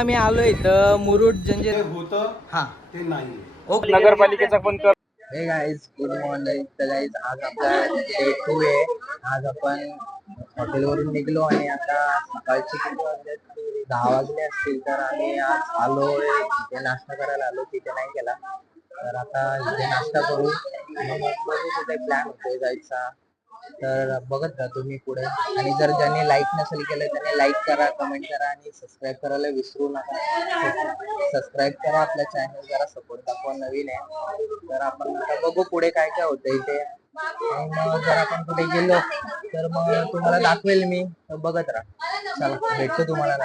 आम्ही आलो इथं मुरुड जंजिरा होतं हा ते नाही. ओके नगरपालिकेचा पण कर. हे गाईज गुड मॉर्निंग. तर गाईज आज आपला डे 2 आहे. आज आपण हॉटेलवरून निघलो आणि आता सकाळचे किती वाजले, 10 वाजले असतील. तर आम्ही आज आलोय तिथे नाश्ता करायला आलो, तिथे नाही केला. तर आता इथे नाश्ता करू आणि मग बघू कुठे प्लॅन होतोय जायचा. तर बघत राहा तुम्ही पुढे. आणि जर ज्यांनी लाईक नसेल केलं त्यांनी लाईक करा, कमेंट करा आणि सबस्क्राईब करायला विसरू नका. सबस्क्राईब करा आपल्या चॅनल, जरा सपोर्ट दाखवा, नवीन आहे. तर आपण आता बघू पुढे काय काय होतं इथे. आणि मग जर आपण कुठे गेलो तर मग तुम्हाला दाखवेल मी. तर बघत राहा. चला भेटतो तुम्हाला.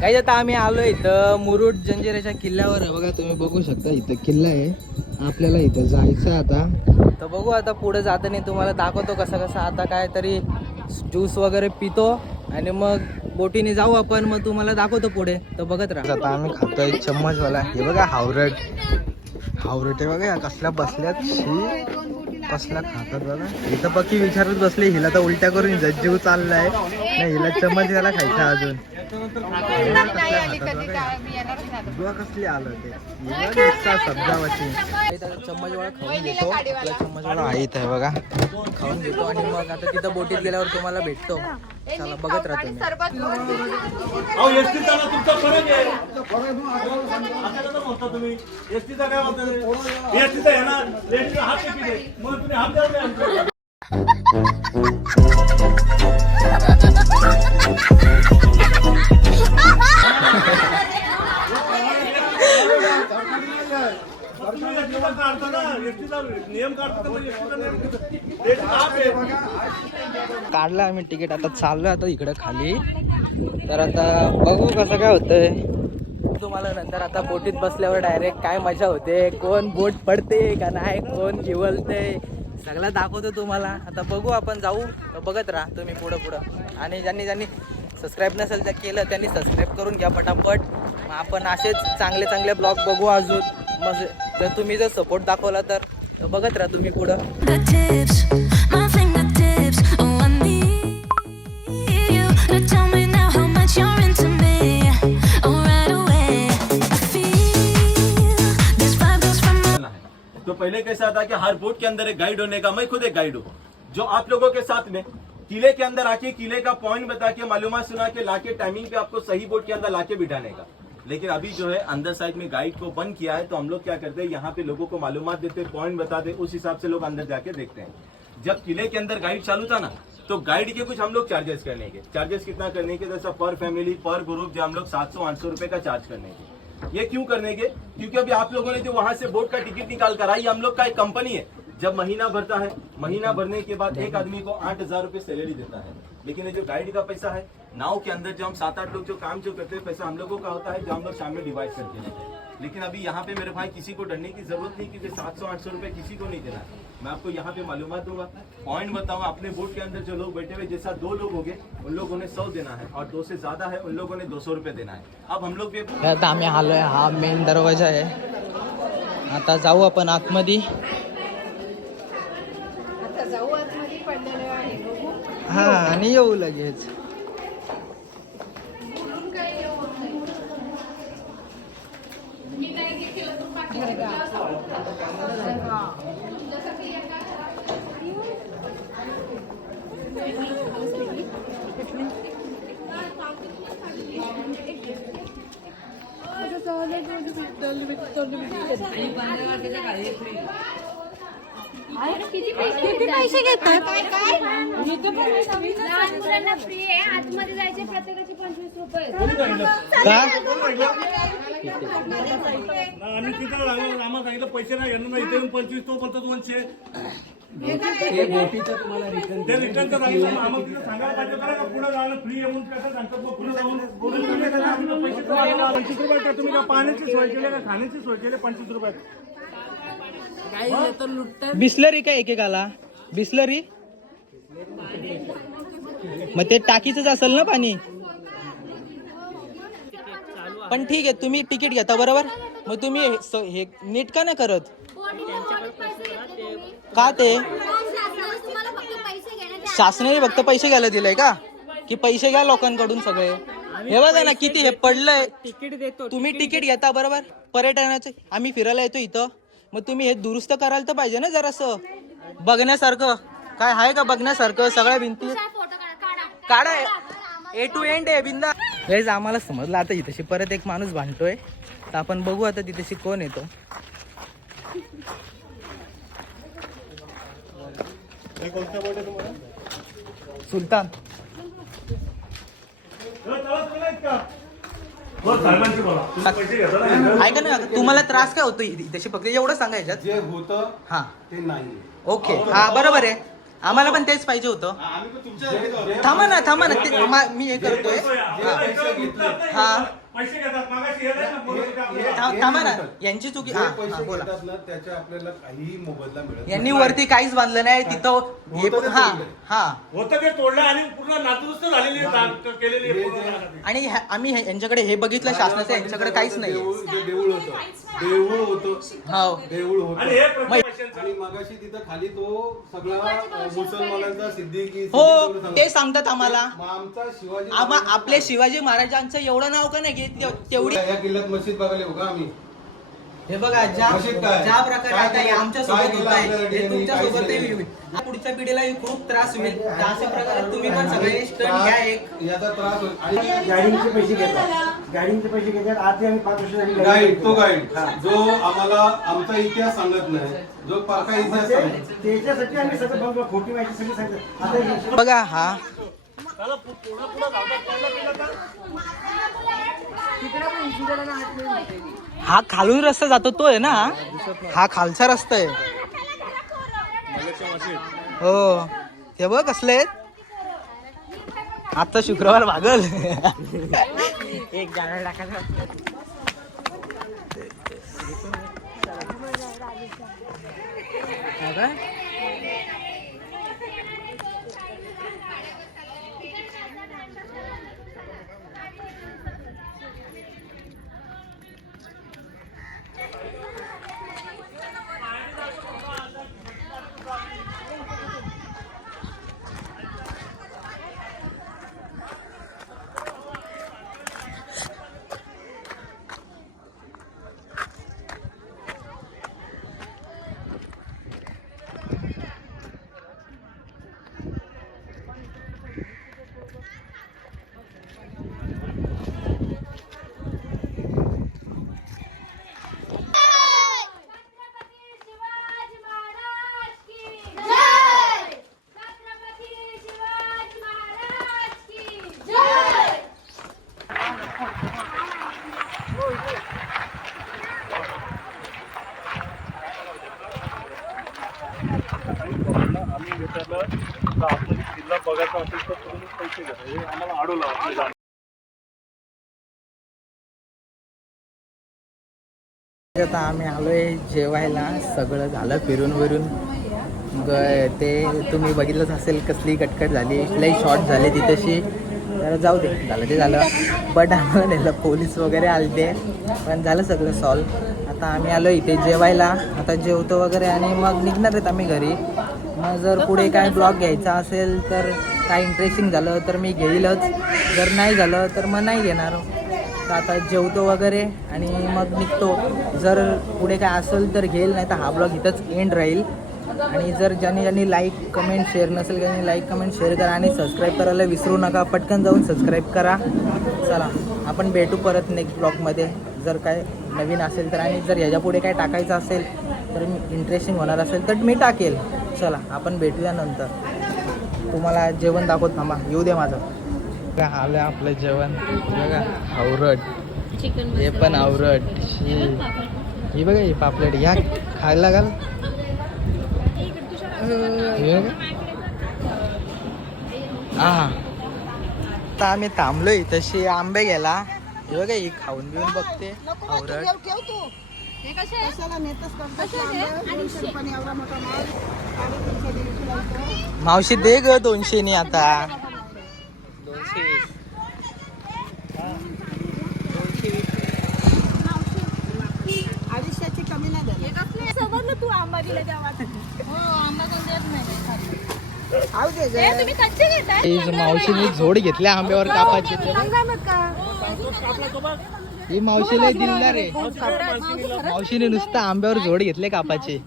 काही आता आम्ही आलो इथं मुरुड जंजिराच्या किल्ल्यावर आहे. बघा तुम्ही बघू शकता इथं किल्ला आहे. आपल्याला इथं जायचं आता. तर बघू आता पुढे जाताना तुम्हाला दाखवतो कसं कसं. आता काय तरी ज्यूस वगैरे पितो आणि मग बोटीने जाऊ आपण. मग तुम्हाला दाखवतो पुढे. तर बघत राहा. आता आम्ही खातोय चम्मचवाला. हे बघा हावरट आहे बघा. कसल्या बसल्यात, कसला खातात बघा. इथं पक्की विचारत बसले. हिला तर उलट्या करून जीव चाललाय. नाही हिला चम्मच याला खायचा अजून. कसली आलं ते सब्जावाची. चम्मच वाला खाऊन घेतो. आपला चम्मच वाला आहे इथं बघा. खाऊन घेतो आणि मग आता तिथं बोटीत गेल्यावर तुम्हाला भेटतो. चला बघत राहतो. काढलं आम्ही तिकीट. आता चाललोय आता इकडे खाली. तर आता बघू कसं काय होतंय तुम्हाला नंतर. आता बोटीत बसल्यावर डायरेक्ट काय मजा होते, कोण बोट पडते का नाही, कोण जिवलते, सगळं दाखवतो तुम्हाला. आता बघू आपण जाऊ. बघत राहा तुम्ही पुढं. आणि ज्यांनी सबस्क्राईब नसेल तर केलं त्यांनी सबस्क्राईब करून घ्या पटापट. मग आपण असेच चांगले ब्लॉग बघू अजून. मग जर तुम्ही जर सपोर्ट दाखवला तर बघत राहा तुम्ही पुढं. तो पहले कैसा था कि हर बोट के अंदर एक गाइड होने का, मैं खुद एक गाइड हूँ जो आप लोगों के साथ में किले के अंदर आके किले का पॉइंट बता के मालूमात सुना के लाके टाइमिंग पे आपको सही बोट के अंदर लाके बिठाने का। लेकिन अभी जो है अंदर साइड में गाइड को बंद किया है, तो हम लोग क्या करते हैं, यहाँ पे लोगों को मालूमात देते, पॉइंट बताते, उस हिसाब से लोग अंदर जाके देखते हैं। जब किले के अंदर गाइड चालू था ना, तो गाइड के कुछ हम लोग चार्जेस करने के, चार्जेस कितना करने के, जैसा पर फैमिली पर ग्रुप जो हम लोग 700-800 रुपए का चार्ज करने के। ये क्यों करने के, क्योंकि अभी आप लोगों ने जो वहां से बोट का टिकट निकाल कर आई, हम लोग का एक कंपनी है, जब महीना भरता है, महीना भरने के बाद एक आदमी को 8,000 रुपए सैलरी देता है। लेकिन ये जो गाइड का पैसा है, नाव के अंदर जो हम 7-8 लोग जो काम जो करते हैं, पैसा हम लोगों का होता है, जो हम लोग शाम में डिवाइड करते हैं। लेकिन अभी यहाँ पे मेरे भाई किसी को डरने की जरूरत नहीं, क्योंकि 700-800 रुपए किसी को नहीं देना है। मैं आपको यहाँ पे मालूमात दूंगा, पॉइंट बताऊंगा। अपने बोट के अंदर जो लोग बैठे हुए, जैसा 2 लोग हो गए, उन लोगों ने 100 देना है, और 2 से ज्यादा है उन लोगों ने 200 रुपए देना है। अब हम लोग आता आम्ही आलोय. हा मेन दरवाजा आहे. आता जाऊ आपण आतमध्ये. हा आणि येऊ लगेच. किती पैसे घेतात? लहान मुलांना फ्री आहे. आतमध्ये जायचे प्रत्येकाचे 25 रुपये. आम्ही तिथं आम्हाला सांगितलं पैसे नाही घेणार नाही, इथे 25 तो बोलतो 200. ते रिटर्नचं सांगितलं. आम्हाला तिथं सांगायला पाहिजे का पुढे जाणं फ्री आहे म्हणून कसं सांगतात. मग पुढे जाऊन पैसे 25 रुपये. तुम्ही का पाण्याची सोय केली का खाण्याची सोय केली 25 रुपयात? बिस्लरी काय एकेकाला बिस्लरी. मग ते टाकीच असेल ना पाणी. पण ठीक आहे तुम्ही तिकीट घेता बरोबर. मग तुम्ही हे नीट का नाही करत का? ते शासनाने फक्त पैसे घ्यायला दिलंय का? की पैसे घ्या लोकांकडून सगळे. हे बघा ना किती हे पडलंय. तिकीट देतो. तुम्ही तिकीट घेता बरोबर, पर्यटनाचे आम्ही फिरायला येतो इथं, मग तुम्ही हे दुरुस्त करायला तर पाहिजे ना जरासं. बघण्यासारखं काय आहे का बघण्यासारखं? सगळ्या भिंती काढा, ए टू एंड आहे बिंदा. हेच आम्हाला समजलं. आता इथेशी परत एक माणूस भांडतोय, तर आपण बघू आता तिथेशी कोण येतो. सुलतान ऐका ना, तुम्हाला त्रास काय होतो इथे? फक्त एवढं सांगायच्यात जे होतं हा ते नाही. ओके. हा बरोबर आहे, आम्हाला पण तेच पाहिजे होतं. आम्ही पण तुमच्या थांबा ना ते मी हे करतोय. हा पैसे घेतात मागाशी हे नाही ना बोलत होते आपल्याला. थांबा ना, यांची चुकी. जे हा पैसे बोला. घेतात ना त्याच्या आपल्याला काहीही मोबदला मिळत यांनी वरती काहीच बांधलं नाही तिथं. हे होतं ते हा तोडलंय. हा होतं ते तोडलं आणि पूर्ण नातुरुस्त झालेली आहे, केलेली आहे पूर्ण घरासाठी. आणि आम्ही यांच्याकडे हे बघितलं शासनाचं, यांच्याकडे काहीच नाही. देऊळ होतं. देऊळ होतं. हो देऊळ होतं. आणि हे प्रत्येक पैशांचं आणि मगाशी तिथं खाली तो सगळा मुसलमानांचा सिद्दीकी हो सिद्दीकी ते सांगतात आम्हाला. मग आमचा शिवाजी आपले शिवाजी महाराजांचं एवढं नाव का नाही घेत तेवढी. या किल्ल्यात मस्जिद बघायला येऊ का आम्ही? हे बघा मशीद काय? ज्या प्रकारे काय आता हे केलं? आमच्या काय सोबत केलं होत आहे, आपल्याला हे तुमच्या काहीच सोबत नाही. होईल. पुढच्या पिढीला खूप त्रास होईल. तर अशा प्रकारे तुम्ही पण सगळे स्टंट घ्या एक. याचा त्रास होईल. आणि गाडीचे पैसे घेतात. गाडीचे पैसे घेतात. आधी आम्ही 5 वर्ष झाली गाईड जो आम्हाला आमचा इतिहास सांगत नाही, जो पारखा इतिहास सांगतो. त्याच्यासाठी आम्ही सगळं बघतो. खोटी माहिती सगळी सांगतो. आता हे बघा हा त्याला पुढं पुढं धावतात, त्याला केलं तर हा खालून रस्ता जातो तो आहे ना, हा खालचा रस्ता आहे. हो ते बघ कसले आहेत. आता शुक्रवार भागल. एक गाणं टाकायचं. आम्ही विचारलं तर आपण किल्ला बघायचा असेल तर तुम्ही पैसे घ्या, हे आम्हाला अडवलं. आता आम्ही आलोय जेवायला. सगळं झालं फिरून ते तुम्ही बघितलंच असेल कसली कटकट झाली, लई शॉर्ट झाले तिथेशी. तर जाऊ दे, झालं ते झालं. बट आम्हाला नेलं पोलीस वगैरे आले ते, पण झालं सगळं सॉल्व. आता आम्ही आलो इथे जेवायला. आता जेवतो वगैरे आणि मग निघणार आहेत आम्ही घरी. मग जर पुढे काय ब्लॉग घ्यायचा असेल तर काय इंटरेस्टिंग झालं तर मी घेईलच, जर नाही झालं तर मग नाही घेणार. तर आता जेवतो वगैरे आणि मग निघतो. जर पुढे काय असेल तर घेईल, नाही तर हा ब्लॉग इथंच एंड राहील. आणि जर ज्यांनी लाईक कमेंट शेअर नसेल त्यांनी लाईक कमेंट शेअर करा आणि सबस्क्राईब करायला विसरू नका. पटकन जाऊन सबस्क्राईब करा. चला आपण भेटू परत नेक्स्ट ब्लॉगमध्ये जर काय नवीन असेल तर. आणि जर ह्याच्यापुढे काय टाकायचं असेल तर इंटरेस्टिंग होणार असेल तर मी टाकेल. चला आपण भेटूया नंतर. तुम्हाला जेवण दाखवत थांबा, येऊ दे माझं. आलं आपलं जेवण बघा. आवरट, हे पण आवरट. ही बघा ही पापलेट, ह्या खायला घाल. हा आता आम्ही थांबलोय तशी आंबे गेला. हे बघा ही खाऊन बिऊन बघते. आवरट मावशी दे ग 200 नि. आता 220. कमी नाही झाली. तू आंबा दिला तेव्हा. हो आंबा कोण देत नाही. तुम्ही कच्चे घेताय मावशीने झोड घेतल्या आंब्यावर कापायचे ही मावशीला दिलदार रे मावशीने नुसतं आंब्यावर झोड घेतले कापाचे